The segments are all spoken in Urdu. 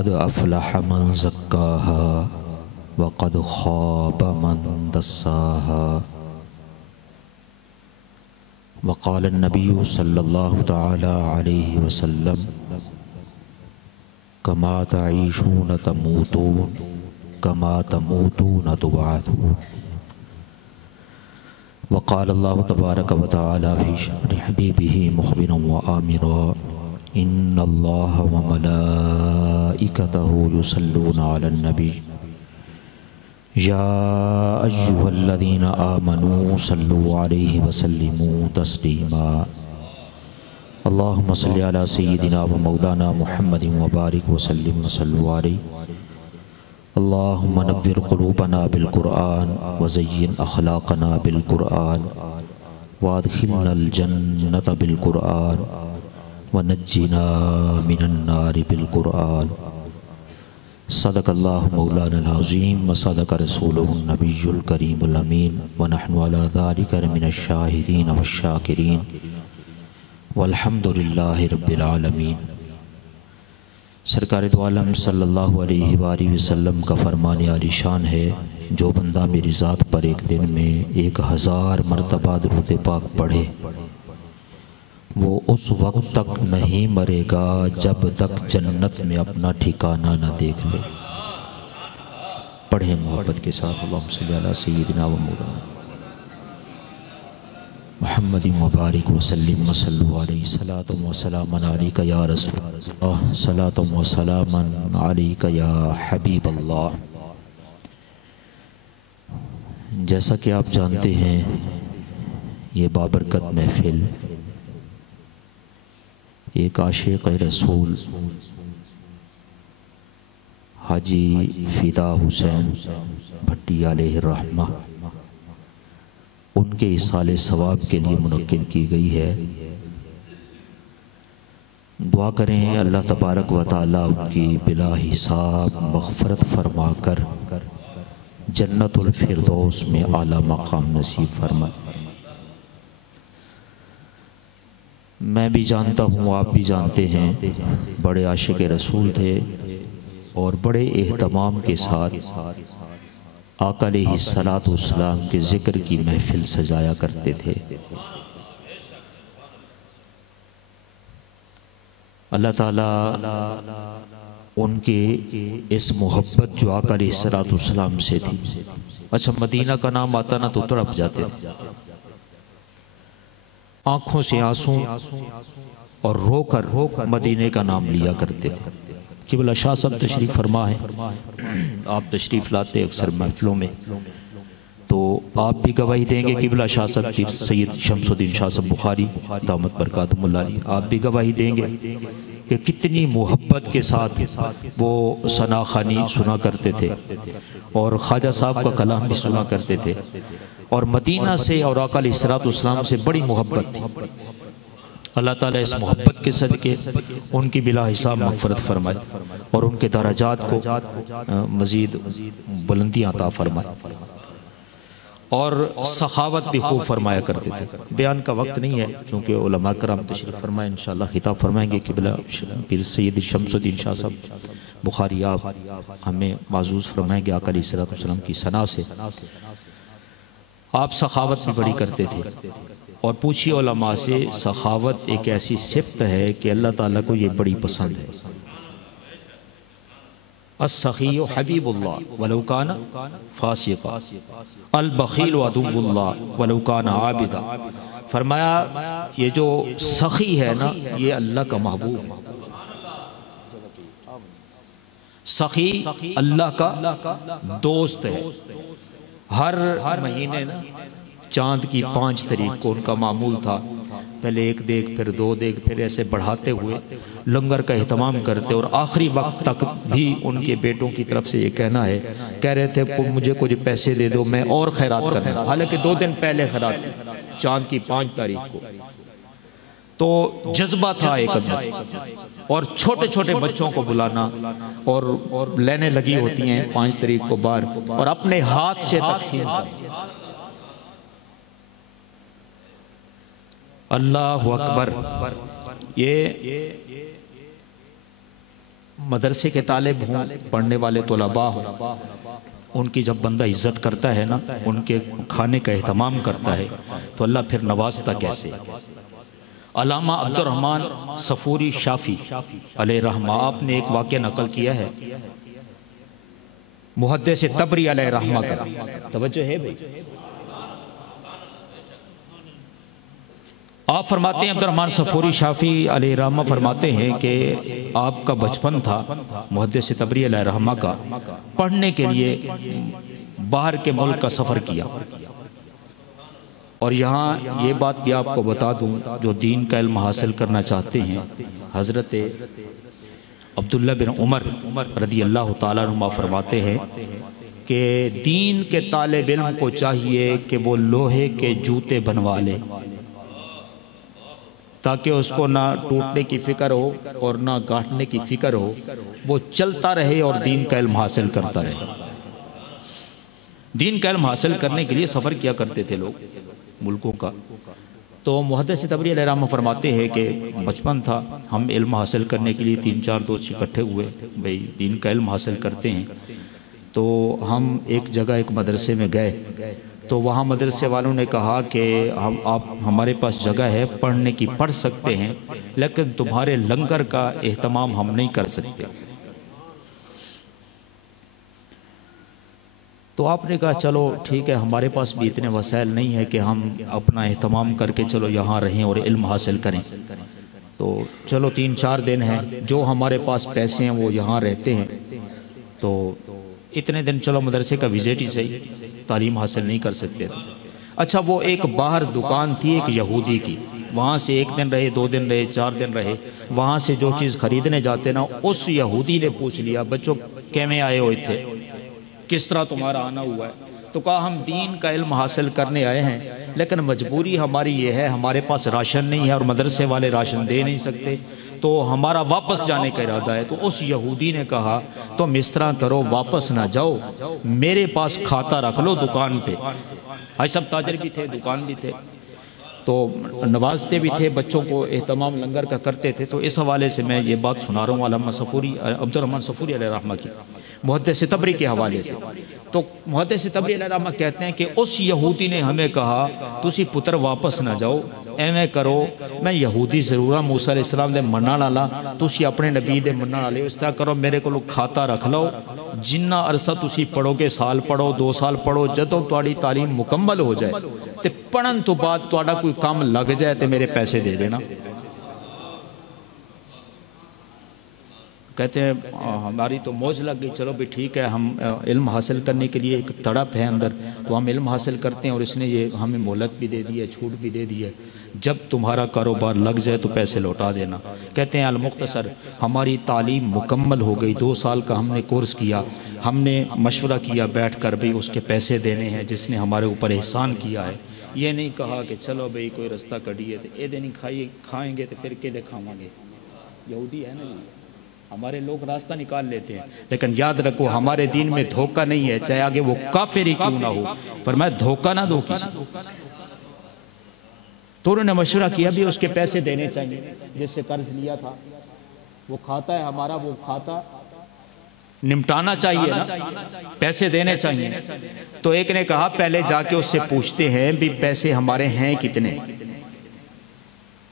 قد افلح من زکاہا وقد خاب من دساہا۔ وقال النبی صلی اللہ تعالی علیہ وسلم کما تعیشون تموتون کما تموتون تبعثون۔ وقال اللہ تبارک و تعالی فی شأن حبیبہ مخبرا وآمرا ان اللہ وملائکتہ یصلون علی النبی یا ایہا الذین آمنوا صلوا علیہ وسلموا تسلیما۔ اللہم صلی علی سیدنا و مولانا محمد وبارک وسلم وصلوا علیہ۔ اللہم نور قلوبنا بالقرآن وزین اخلاقنا بالقرآن وادخلنا الجنة بالقرآن ونجنا من النار بالقرآن۔ صدق اللہ مولانا العظیم وصدق رسولہ النبی الکریم الامین ونحن علی ذلک من الشاہدین والشاکرین والحمد للہ رب العالمین۔ سرکار دو عالم صلی اللہ علیہ وآلہ وسلم کا فرمان عالی شان ہے، جو بندہ میری ذات پر ایک دن میں 1000 مرتبہ درود پاک پڑھے وہ اس وقت تک نہیں مرے گا جب تک جنت میں اپنا ٹھکانہ نہ دیکھ لے۔ پڑھیں محبت کے ساتھ اللہم صلی علی سیدنا و مولانا محمد مبارک وسلم وصلوا علیہ صلاۃ و سلام علیک یا رسول اللہ صلاۃ و سلام علیک یا حبیب اللہ۔ جیسا کہ آپ جانتے ہیں یہ بابرکت محفل ایک عاشق رسول حاجی فدا حسین بھٹی علیہ الرحمہ ان کے ایصال ثواب کے لیے منعقد کی گئی ہے۔ دعا کریں اللہ تبارک و تعالی ان کی بلا حساب مغفرت فرما کر جنت الفردوس میں اعلیٰ مقام نصیب فرمائے۔ میں بھی جانتا ہوں، آپ بھی جانتے ہیں، بڑے عاشق رسول تھے اور بڑے اہتمام کے ساتھ آقا علیہ السلام کے ذکر کی محفل سجایا کرتے تھے۔ اللہ تعالیٰ ان کے اس محبت جو آقا علیہ السلام سے تھی، اچھا مدینہ کا نام آتا نا تو تڑپ جاتے تھے، آنکھوں سے آنسوں اور رو کر مدینے کا نام لیا کرتے تھے۔ قبلہ شاہ صاحب تشریف فرما ہے، آپ تشریف لاتے اکثر محفلوں میں، تو آپ بھی گواہی دیں گے، قبلہ شاہ صاحب کی سید شمس الدین شاہ صاحب بخاری دامت برکاتہم اللہ علیہ، آپ بھی گواہی دیں گے کہ کتنی محبت کے ساتھ وہ ثنا خوانی سنا کرتے تھے اور خواجہ صاحب کا کلام بھی سنا کرتے تھے، اور مدینہ سے اور آقا علیہ السلام سے بڑی محبت تھی۔ اللہ تعالیٰ اس محبت کے صدقے ان کی بلا حساب مغفرت فرمائے اور ان کے درجات کو مزید بلندیاں عطا فرمائے، اور سخاوت بھی خوب فرمایا کرتے تھے۔ بیان کا وقت نہیں ہے کیونکہ علماء کرام تشریف فرمائے، انشاءاللہ خطاب فرمائیں گے۔ قبلہ پیر سید شمس الدین شاہ صاحب بخاری آپ ہمیں معزوز فرمائیں گے آقا علیہ السلام کی ثنا سے۔ آپ سخاوت بھی بڑی کرتے تھے، اور پوچھیے علماء سے، سخاوت ایک ایسی صفت ہے کہ اللہ تعالیٰ کو یہ بڑی پسند ہے۔ السخی حبیب اللہ ولو کان فاسقا البخیل عدو اللہ ولو کان عابدا۔ فرمایا یہ جو سخی ہے نا یہ اللہ کا محبوب ہے۔ سخی اللہ کا دوست ہے۔ ہر مہینے نا چاند کی 5 تاریخ کو ان کا معمول تھا، پہلے 1 دیگ پھر 2 دیگ پھر ایسے بڑھاتے ہوئے لنگر کا اہتمام کرتے، اور آخری وقت تک بھی ان کے بیٹوں کی طرف سے یہ کہنا ہے، کہہ رہے تھے مجھے کچھ پیسے دے دو میں اور خیرات کرنا، حالانکہ 2 دن پہلے خیرات چاند کی 5 تاریخ کو، تو جذبہ تھا ایک اندر، اور چھوٹے چھوٹے بچوں کو بلانا، اور لینے لگی ہوتی ہیں 5 تاریخ کو بار، اور اپنے ہاتھ سے تقسیم کرنا۔ اللہ اکبر، یہ مدرسے کے طالب ہوں، پڑھنے والے طلباء ہوں، ان کی جب بندہ عزت کرتا ہے نا، ان کے کھانے کا اہتمام کرتا ہے تو اللہ پھر نوازتا کیسے۔ علامہ عبد الرحمن صفوری شافی علیہ رحمہ، آپ نے ایک واقعہ نقل کیا ہے محدث طبری علیہ رحمہ کا، توجہ ہے بھئی؟ آپ فرماتے ہیں، عبد الرحمن صفوری شافی علیہ رحمہ فرماتے ہیں کہ آپ کا بچپن تھا محدث طبری علیہ رحمہ کا، پڑھنے کے لیے باہر کے ملک کا سفر کیا، اور یہاں یہ بات بھی آپ کو بتا دوں، جو دین کا علم حاصل کرنا چاہتے ہیں، حضرت عبداللہ بن عمر رضی اللہ تعالیٰ عنہ فرماتے ہیں کہ دین کے طالب علم کو چاہیے کہ وہ لوہے کے جوتے بنوا لے، تاکہ اس کو نہ ٹوٹنے کی فکر ہو اور نہ گاٹھنے کی فکر ہو، وہ چلتا رہے اور دین کا علم حاصل کرتا رہے۔ دین کا علم حاصل کرنے کے لیے سفر کیا کرتے تھے لوگ ملکوں کا۔ تو محدث طبری علیہ رحمہ فرماتے ہیں کہ بچپن تھا، ہم علم حاصل کرنے کے لیے 3-4 دوست اکٹھے ہوئے، بھئی دین کا علم حاصل کرتے ہیں۔ تو ہم ایک جگہ ایک مدرسے میں گئے، تو وہاں مدرسے والوں نے کہا کہ ہمارے پاس جگہ ہے، پڑھنے کی پڑھ سکتے ہیں، لیکن تمہارے لنگر کا اہتمام ہم نہیں کر سکتے۔ تو آپ نے کہا چلو ٹھیک ہے، ہمارے پاس بھی اتنے وسائل نہیں ہے کہ ہم اپنا اہتمام کر کے چلو یہاں رہیں اور علم حاصل کریں۔ تو چلو 3-4 دن ہیں، جو ہمارے پاس پیسے ہیں وہ یہاں رہتے ہیں۔ تو اتنے دن چلو مدرسے کا وزٹ ہی صحیح، تعلیم حاصل نہیں کر سکتے تھے۔ اچھا، وہ ایک باہر دکان تھی ایک یہودی کی، وہاں سے 1 دن رہے، 2 دن رہے، 4 دن رہے، وہاں سے جو چیز خریدنے جاتے نا، اس یہودی نے پوچھ لیا، بچوں کیویں آئے ہوئے تھے، کس طرح تمہارا آنا ہوا ہے؟ تو کہا ہم دین کا علم حاصل کرنے آئے ہیں، لیکن مجبوری ہماری یہ ہے، ہمارے پاس راشن نہیں ہے اور مدرسے والے راشن دے نہیں سکتے، تو ہمارا واپس جانے کا ارادہ ہے۔ تو اس یہودی نے کہا تم اس طرح کرو، واپس نہ جاؤ، میرے پاس کھاتا رکھ لو دکان پہ۔ آج سب تاجر بھی تھے، دکان بھی تھے، تو نوازتے بھی تھے، بچوں کو اہتمام لنگر کا کرتے تھے۔ تو اس حوالے سے میں یہ بات سنا رہا ہوں علامہ صفوری عبد الرحمن صفوری علیہ رحمہ کی، محدث طبری کے حوالے سے۔ تو محدث طبری علیہ رحمہ کہتے ہیں کہ اس یہودی نے ہمیں کہا تسی پتر واپس نہ جاؤ، ایویں کرو، میں یہودی ضرور ہاں، موسیٰ علیہ السلام دے منع والا، تسی اپنے نبی دے منع والے، اس طرح کرو میرے کو کھاتا رکھ لو، جنہ عرصہ تسی پڑھو گے، سال پڑھو، 2 سال پڑھو، جدوں تہاڈی تعلیم مکمل ہو جائے تے پڑھن تو بعد تہاڈا کوئی کام لگ جائے تے میرے پیسے دے دینا۔ کہتے ہیں ہماری تو موج لگ گئی، چلو بھی ٹھیک ہے، ہم علم حاصل کرنے کے لیے ایک تڑپ ہے اندر، تو ہم علم حاصل کرتے ہیں، اور اس نے یہ ہمیں مہلت بھی دے دی ہے، چھوٹ بھی دے دی ہے، جب تمہارا کاروبار لگ جائے تو پیسے لوٹا دینا۔ کہتے ہیں المختصر ہماری تعلیم مکمل ہو گئی، 2 سال کا ہم نے کورس کیا، ہم نے مشورہ کیا بیٹھ کر بھی اس کے پیسے دینے ہیں جس نے ہمارے اوپر احسان کیا ہے۔ یہ نہیں کہا کہ چلو بھئی کوئی رستہ کڈیے تو اے دن کھائیں گے تو پھر کے دے کھاواں گے۔ یہودی ہے نا جی، ہمارے لوگ راستہ نکال لیتے ہیں، لیکن یاد رکھو ہمارے دین میں دھوکہ نہیں ہے، چاہے آگے وہ کافر ہی کیوں نہ ہو، فرمایا دھوکہ نہ دو کسی۔ تو انہوں نے مشورہ کیا بھی اس کے پیسے دینے چاہیے، جس سے قرض لیا تھا، وہ کھاتا ہے ہمارا، وہ کھاتا نمٹانا چاہیے نا، پیسے دینے چاہیے۔ تو ایک نے کہا پہلے جا کے اس سے پوچھتے ہیں بھی پیسے ہمارے ہیں کتنے،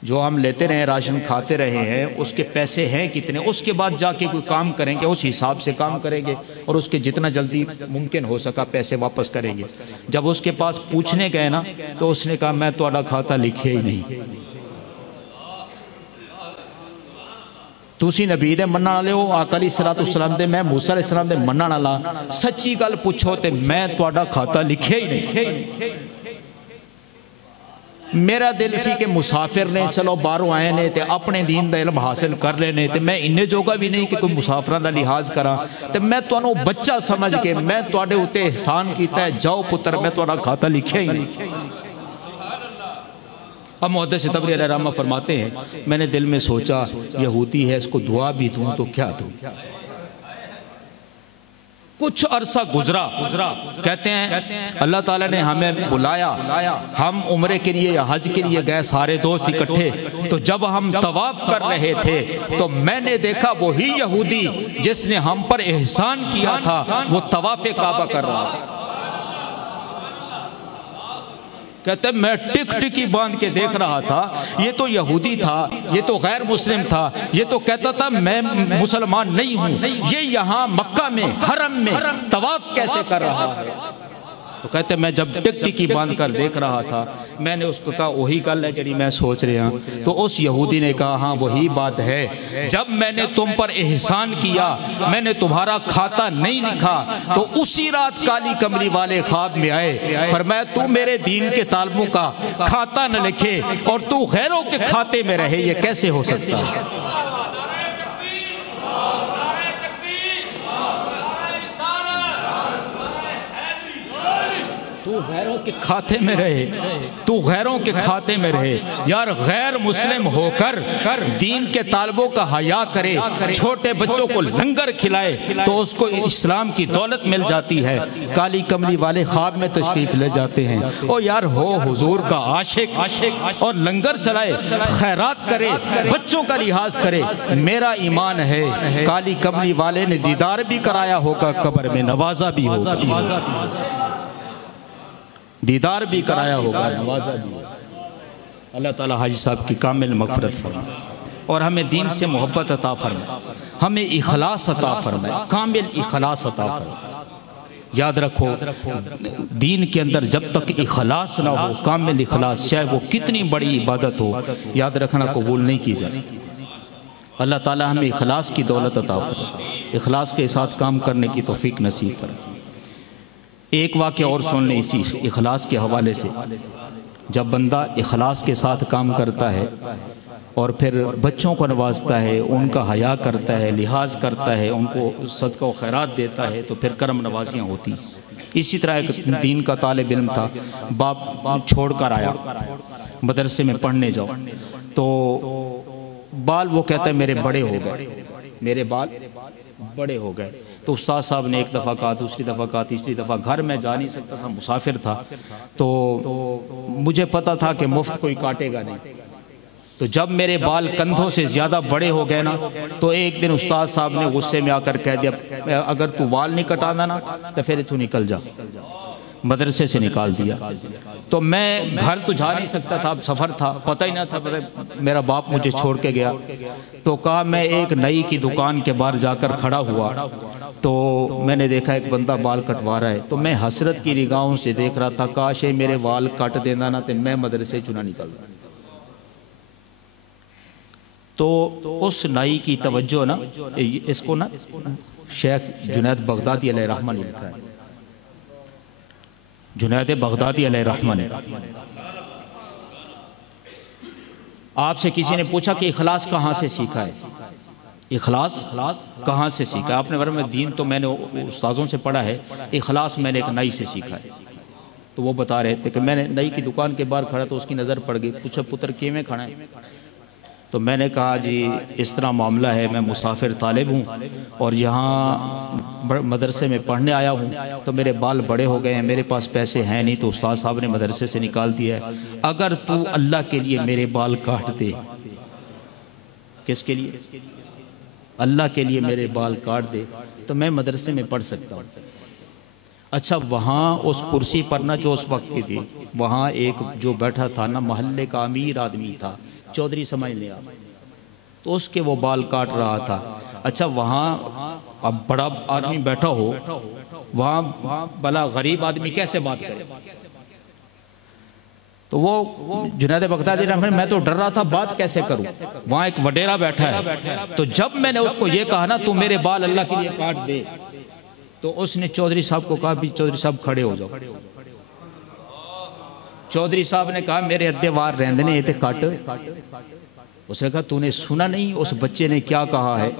جو ہم لیتے رہے راشن کھاتے رہے ہیں اس کے پیسے ہیں کتنے، اس کے بعد جا کے کوئی کام کریں گے، اس حساب سے کام کریں گے اور اس کے جتنا جلدی ممکن ہو سکا پیسے واپس کریں گے۔ جب اس کے پاس پوچھنے گئے نا تو اس نے کہا میں تہاڈا کھاتا لکھے ہی نہیں، تسی نبی دے منع والے ہو، آقا علیہ السلام دے، میں موسیٰ علیہ السلام دے منع والا، سچی گل پوچھو تے میں تہاڈا کھاتا لکھے ہی نہیں۔ میرا دل سی کہ مسافر نے چلو باہروں آئے نے تے اپنے دین دا علم حاصل کر لینے تے میں انہیں جوگا بھی نہیں کہ کوئی مسافران دا لحاظ کرا، تے میں تانوں بچہ سمجھ کے میں تواڈے ہوتے احسان کیتا ہے، جاؤ پتر میں تہاڈا کھاتا لکھے ہی نہیں۔ اب محدث طبری علیہ رحمہ فرماتے ہیں میں نے دل میں سوچا یہودی ہے، اس کو دعا بھی دوں تو کیا دوں، کچھ عرصہ گزرا، کہتے ہیں اللہ تعالیٰ نے ہمیں بلایا، ہم عمرے کے لیے یا حج کے لیے گئے سارے دوست اکٹھے، تو جب ہم طواف کر رہے تھے تو میں نے دیکھا وہی یہودی جس نے ہم پر احسان کیا تھا وہ طواف کعبہ کر رہا تھا۔ کہتے ہیں میں ٹک ٹکی باندھ کے دیکھ رہا تھا، یہ تو یہودی تھا، یہ تو غیر مسلم تھا، یہ تو کہتا تھا میں مسلمان نہیں ہوں، یہ یہاں مکہ میں حرم میں طواف کیسے کر رہا ہے؟ تو کہتے ہیں میں جب ٹک ٹکی باندھ کر دیکھ رہا تھا میں نے اس کو کہا وہی گل ہے جڑی میں سوچ رہا ہوں۔ تو اس یہودی نے کہا ہاں وہی بات ہے، جب میں نے تم پر احسان کیا میں نے تمہارا کھاتا نہیں لکھا تو اسی رات کالی کمری والے خواب میں آئے، فرمایا تو میرے دین کے طالبوں کا کھاتا نہ لکھے اور تو غیروں کے کھاتے میں رہے، یہ کیسے ہو سکتا ہے؟ تو غیروں کے کھاتے میں رہے، تو غیروں کے کھاتے میں رہے۔ یار غیر مسلم ہو کر دین کے طالبوں کا حیا کرے، چھوٹے بچوں کو لنگر کھلائے تو اس کو اسلام کی دولت مل جاتی ہے۔ کالی کملی والے خواب میں تشریف لے جاتے ہیں، او یار ہو حضور کا عاشق اور لنگر چلائے، خیرات کرے، بچوں کا لحاظ کرے۔ میرا ایمان ہے کالی کملی والے نے دیدار بھی کرایا ہوگا، قبر میں نوازا بھی ہوگا، دیدار بھی کرایا ہوگا، نوازا بھی ہوگا۔ اللہ تعالیٰ حاجی صاحب کی کامل مغفرت فرمائے اور ہمیں دین سے محبت عطا فرمائے، ہمیں اخلاص عطا فرمائے، کامل اخلاص عطا فرمائے۔ یاد رکھو دین کے اندر جب تک اخلاص نہ ہو، کامل اخلاص، چاہے وہ کتنی بڑی عبادت ہو، یاد رکھنا قبول نہیں کی جائے۔ اللہ تعالیٰ ہمیں اخلاص کی دولت عطا فرمائے، اخلاص کے ساتھ کام کرنے کی توفیق نصیب فرمائے۔ ایک واقعہ اور سن لیں اسی اخلاص کے حوالے سے۔ جب بندہ اخلاص کے ساتھ کام کرتا ہے اور پھر بچوں کو نوازتا ہے، ان کا حیا کرتا ہے، لحاظ کرتا ہے، ان کو صدقہ و خیرات دیتا ہے، تو پھر کرم نوازیاں ہوتی ہیں۔ اسی طرح ایک دین کا طالب علم تھا، باپ چھوڑ کر آیا مدرسے میں پڑھنے جاؤ، تو بال وہ کہتا ہے میرے بڑے ہو گئے، میرے بال بڑے ہو گئے۔ تو استاد صاحب نے ایک دفعہ کہا، دوسری دفعہ کہا، تیسری دفعہ، گھر میں جا نہیں سکتا تھا، مسافر تھا، تو مجھے پتا تھا کہ مفت کوئی کاٹے گا نہیں۔ تو جب میرے بال کندھوں سے زیادہ بڑے ہو گئے نا، تو ایک دن استاد صاحب نے غصے میں آ کر کہہ دیا اگر تو بال نہیں کٹانا نا تو پھر تو نکل جا، مدرسے سے نکال دیا۔ تو میں گھر تو جا نہیں سکتا تھا، سفر تھا، پتہ ہی نہ تھا، میرا باپ مجھے چھوڑ کے گیا۔ تو کہا میں ایک نئی کی دکان کے باہر جا کر کھڑا ہوا، تو میں نے دیکھا ایک بندہ بال کٹوا رہا ہے، تو میں حسرت کی نگاہوں سے دیکھ رہا تھا کاش میرے بال کٹ دینا نا تو میں مدرسے چنا نکلتا۔ تو اس نائی کی توجہ نا، اس کو نا شیخ جنید بغدادی علیہ رحمہ نے لکھا ہے، جنید بغدادی علیہ رحمہ نے۔ آپ سے کسی نے پوچھا کہ اخلاص کہاں سے سیکھا ہے، اخلاص کہاں سے سیکھا ہے؟ آپ نے فرمایا دین تو میں نے استاذوں سے پڑھا ہے، اخلاص میں نے ایک نائی سے سیکھا ہے۔ تو وہ بتا رہے تھے کہ میں نے نائی کی دکان کے باہر کھڑا تو اس کی نظر پڑ گئی، پوچھا پتر کیویں کھڑا ہے؟ تو میں نے کہا جی اس طرح معاملہ ہے، میں مسافر طالب ہوں اور یہاں مدرسے میں پڑھنے آیا ہوں، تو میرے بال بڑے ہو گئے ہیں، میرے پاس پیسے ہیں نہیں، تو استاد صاحب نے مدرسے سے نکال دیا ہے، اگر تو اللہ کے لیے میرے بال کاٹ دے، کس کے لیے؟ اللہ کے لیے میرے بال کاٹ دے تو میں مدرسے میں پڑھ سکتا ہوں۔ اچھا وہاں اس کرسی پر نہ جو اس وقت کی تھی، وہاں ایک جو بیٹھا تھا نا محلے کا امیر آدمی تھا، چودھری سمجھ لیں آپ، تو اس کے وہ بال کاٹ رہا تھا۔ اچھا وہاں اب بڑا آدمی بیٹھا ہو، وہاں بلا غریب آدمی کیسے بات کرے؟ تو وہ جنید بغدادی رحمہ میں تو ڈر رہا تھا بات کیسے کروں، وہاں ایک وڈیرا بیٹھا ہے، تو جب میں نے اس کو یہ کہا نا تو میرے بال اللہ کے لیے کاٹ دے، تو اس نے چودھری صاحب کو کہا بھی چودھری صاحب کھڑے ہو جاؤ۔ چودھری صاحب نے کہا میرے ادھے وار رہندنے یہ تے کٹ۔ اس نے کہا تو نے سنا نہیں اس بچے نے کیا کہا ہے؟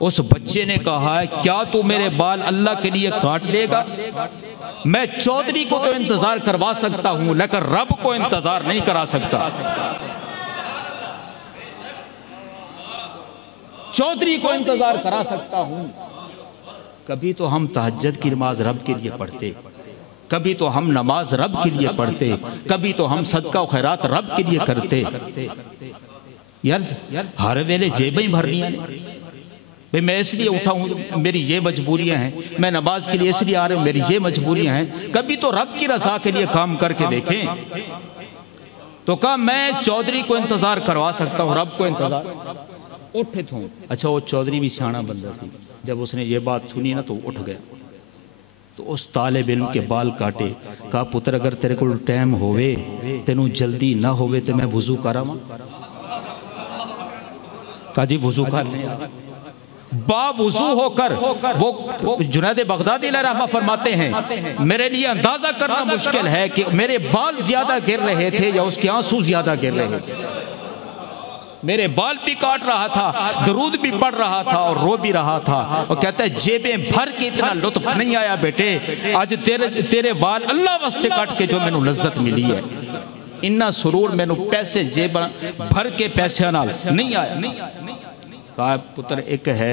اس بچے نے کہا ہے کیا تو میرے بال اللہ کے لیے کاٹ دے گا؟ میں چودھری کو تو انتظار کروا سکتا ہوں لیکن رب کو انتظار نہیں کرا سکتا۔ چودھری کو انتظار کرا سکتا ہوں، کبھی تو ہم تہجد کی نماز رب کے لیے پڑھتے، کبھی تو ہم نماز رب کے لیے پڑھتے، کبھی تو ہم صدقہ و خیرات رب کے لیے کرتے۔ یار ہر ویلے جیبیں بھرنی ہیں، بھئی میں اس لیے اٹھا ہوں، میری یہ مجبوریاں ہیں، میں نماز کے لیے اس لیے آ رہا ہوں، میری یہ مجبوریاں ہیں۔ کبھی تو رب کی رضا کے لیے کام کر کے دیکھیں۔ تو کہا میں چودھری کو انتظار کروا سکتا ہوں، رب کو انتظار اٹھے تھوں۔ اچھا وہ چودھری بھی سیاںا بندہ سی، جب اس نے یہ بات سنی نا تو اٹھ گیا، تو اس طالب علم کے بال کاٹے، کہا پتر اگر تیرے کو ٹائم ہوئے تینوں جلدی نہ ہوئے تو میں وضو کرا ماں۔ کہا جی وضو کر لیں۔ با وضو ہو کر وہ جنید بغدادی علیہ رحمہ فرماتے ہیں میرے لیے اندازہ کرنا مشکل ہے کہ میرے بال زیادہ گر رہے تھے یا اس کے آنسو زیادہ گر رہے تھے۔ میرے بال بھی کاٹ رہا تھا، درود بھی پڑھ رہا تھا اور رو بھی رہا تھا، اور کہتا ہے جیبیں بھر کے اتنا لطف نہیں آیا بیٹے، آج تیرے بال اللہ واسطے کاٹ کے جو میں نے لذت ملی ہے، انہا سرور میں نے پیسے جیب بھر کے پیسے نال نہیں آیا۔ کہا پتر ایک ہے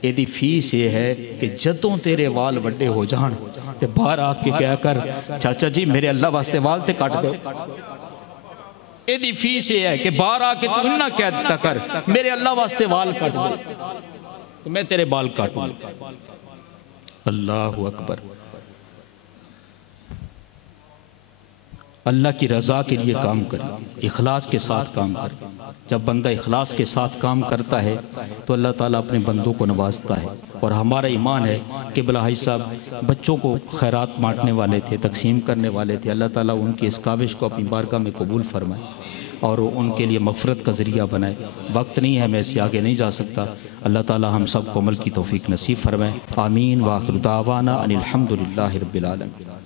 ایدی فیس یہ ہے کہ جدوں تیرے وال وڈے ہو جان تے باہر آ کے کہا کر چاچا جی میرے اللہ واسطے وال تے کاٹ دو۔ ایدی فیس یہ ہے کہ باہر آ کے تو انہا کہتا کر میرے اللہ واسطے وال کاٹ دو تو میں تیرے بال کاٹوں۔ اللہ اکبر۔ اللہ کی رضا کے لیے کام کرے، اخلاص کے ساتھ کام کرے۔ جب بندہ اخلاص کے ساتھ کام کرتا ہے تو اللہ تعالیٰ اپنے بندوں کو نوازتا ہے۔ اور ہمارا ایمان ہے کہ بلاحی صاحب بچوں کو خیرات بانٹنے والے تھے، تقسیم کرنے والے تھے، اللہ تعالیٰ ان کی اس کاوش کو اپنی بارگاہ میں قبول فرمائے اور ان کے لیے مغفرت کا ذریعہ بنائے۔ وقت نہیں ہے، میں اس سے آگے نہیں جا سکتا۔ اللہ تعالیٰ ہم سب کو عمل کی توفیق نصیب فرمائے۔ آمین۔ وآخر دعوانا ان الحمدللہ رب العالمین۔